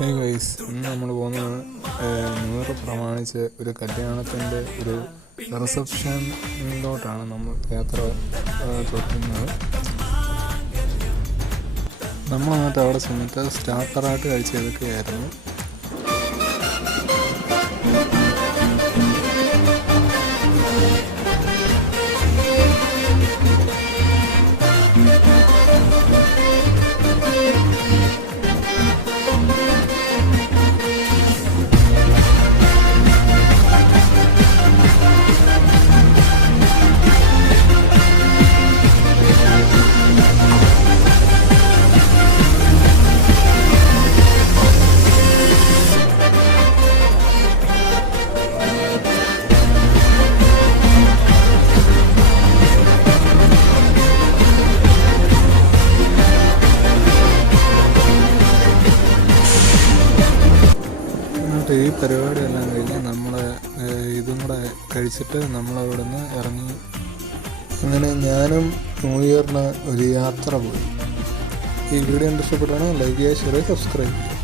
Hey guys, ഇന്ന് നമ്മൾ പോകുന്നത് ന്യൂ ഇയർ പ്രമാണിച്ച് ഒരു കല്യാണത്തിൻ്റെ ഒരു റിസപ്ഷനിലോട്ടാണ് നമ്മൾ യാത്ര തുടങ്ങുന്നത്. നമ്മൾ എന്നിട്ട് അവിടെ ചെന്നിട്ട് സ്റ്റാർട്ടറായിട്ട് കഴിച്ചതൊക്കെയായിരുന്നു. ഈ പരിപാടിയെല്ലാം കഴിഞ്ഞ് നമ്മൾ ഇതും കൂടെ കഴിച്ചിട്ട് നമ്മളവിടെ നിന്ന് ഇറങ്ങി. അങ്ങനെ ഞാനും ന്യൂ ഇയറിന് ഒരു യാത്ര പോയി. ഈ വീഡിയോ ഇഷ്ടപ്പെട്ടാണ് ലൈക്ക് ചെയ്യുക, ഷെയർ ചെയ്യുക, സബ്സ്ക്രൈബ് ചെയ്യുക.